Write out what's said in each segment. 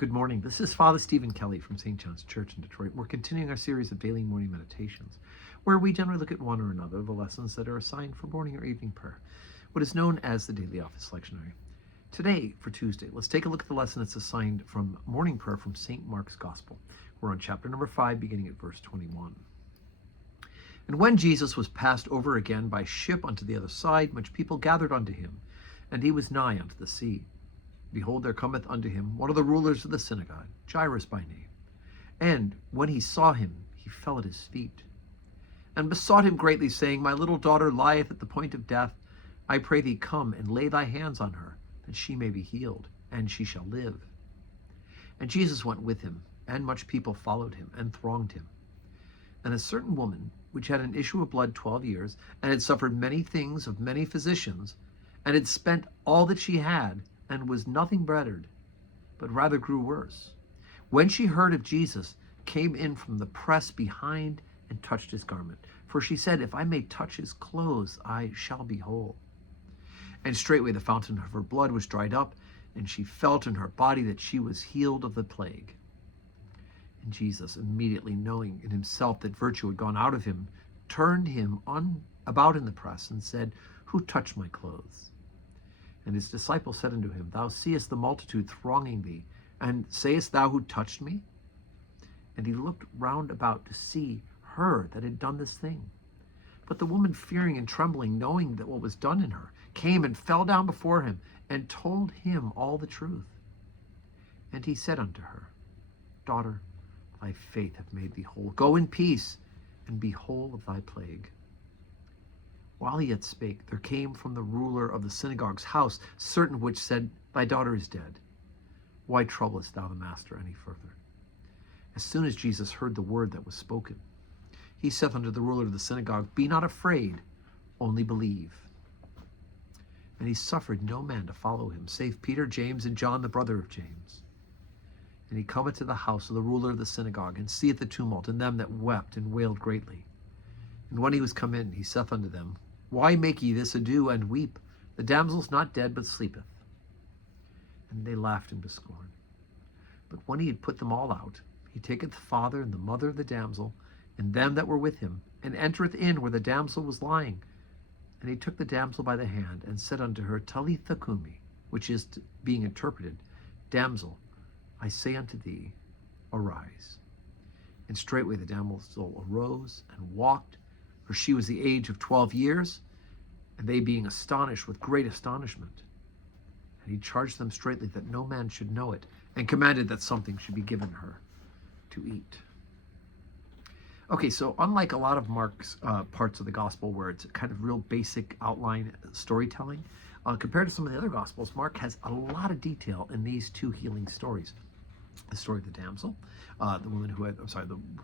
Good morning. This is Father Stephen Kelly from St. John's Church in Detroit. We're continuing our series of daily morning meditations, where we generally look at one or another of the lessons that are assigned for morning or evening prayer, what is known as the Daily Office Lectionary. Today, for Tuesday, let's take a look at the lesson that's assigned from morning prayer from St. Mark's Gospel. We're on chapter number 5, beginning at verse 21. And when Jesus was passed over again by ship unto the other side, much people gathered unto him, and he was nigh unto the sea. Behold, there cometh unto him one of the rulers of the synagogue, Jairus by name. And when he saw him, he fell at his feet, and besought him greatly, saying, My little daughter lieth at the point of death. I pray thee, come and lay thy hands on her, that she may be healed, and she shall live. And Jesus went with him, and much people followed him, and thronged him. And a certain woman, which had an issue of blood 12 years, and had suffered many things of many physicians, and had spent all that she had, and was nothing bettered, but rather grew worse, when she heard of Jesus, came in from the press behind and touched his garment. For she said, If I may touch his clothes, I shall be whole. And straightway the fountain of her blood was dried up, and she felt in her body that she was healed of the plague. And Jesus, immediately knowing in himself that virtue had gone out of him, turned him about in the press, and said, Who touched my clothes? And his disciples said unto him, Thou seest the multitude thronging thee, and sayest thou, Who touched me? And he looked round about to see her that had done this thing. But the woman, fearing and trembling, knowing that what was done in her, came and fell down before him, and told him all the truth. And he said unto her, Daughter, thy faith hath made thee whole. Go in peace, and be whole of thy plague. While he yet spake, there came from the ruler of the synagogue's house certain which said, Thy daughter is dead. Why troublest thou the master any further? As soon as Jesus heard the word that was spoken, he saith unto the ruler of the synagogue, Be not afraid, only believe. And he suffered no man to follow him, save Peter, James, and John, the brother of James. And he cometh to the house of the ruler of the synagogue, and seeth the tumult, and them that wept and wailed greatly. And when he was come in, he saith unto them, Why make ye this ado, and weep? The damsel is not dead, but sleepeth. And they laughed him to scorn. But when he had put them all out, he taketh the father and the mother of the damsel, and them that were with him, and entereth in where the damsel was lying. And he took the damsel by the hand, and said unto her, Talitha cumi, which is, being interpreted, Damsel, I say unto thee, arise. And straightway the damsel arose and walked, for she was the age of 12 years, and they being astonished with great astonishment. And he charged them straitly that no man should know it, and commanded that something should be given her to eat. Okay, so unlike a lot of Mark's parts of the gospel where it's kind of real basic outline storytelling, compared to some of the other gospels, Mark has a lot of detail in these two healing stories. The story of the damsel, the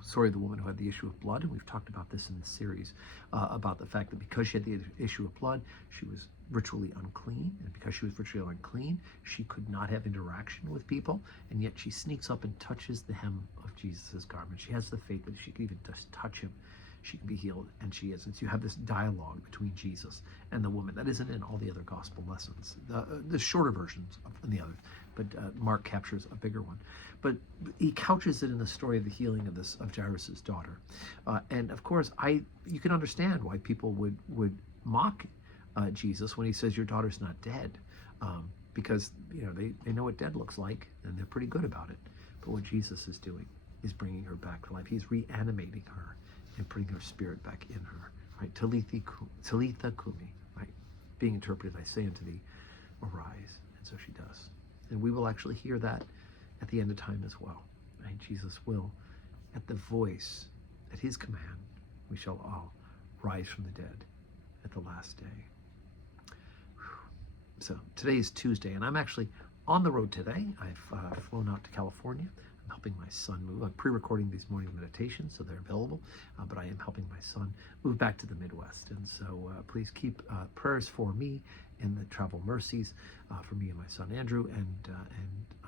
story of the woman who had the issue of blood, and we've talked about this in the series, about the fact that because she had the issue of blood, she was ritually unclean, and because she was ritually unclean, she could not have interaction with people, and yet she sneaks up and touches the hem of Jesus' garment. She has the faith that if she could even just touch him, she can be healed, and she is. And so you have this dialogue between Jesus and the woman that isn't in all the other gospel lessons. The shorter versions in the others, but Mark captures a bigger one. But he couches it in the story of the healing of Jairus' daughter, and of course, you can understand why people would mock Jesus when he says your daughter's not dead, because they know what dead looks like, and they're pretty good about it. But what Jesus is doing is bringing her back to life. He's reanimating her and putting her spirit back in her, right? Talitha cumi, right? Being interpreted, I say unto thee, arise. And so she does. And we will actually hear that at the end of time as well, right? Jesus will, at the voice, at his command, we shall all rise from the dead at the last day. So today is Tuesday, and I'm actually on the road today. I've flown out to California. I'm helping my son move. I'm pre-recording these morning meditations, so they're available, but I am helping my son move back to the Midwest. And so please keep prayers for me and the travel mercies for me and my son Andrew, and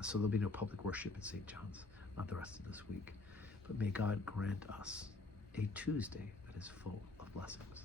so there'll be no public worship at St. John's the rest of this week. But may God grant us a Tuesday that is full of blessings.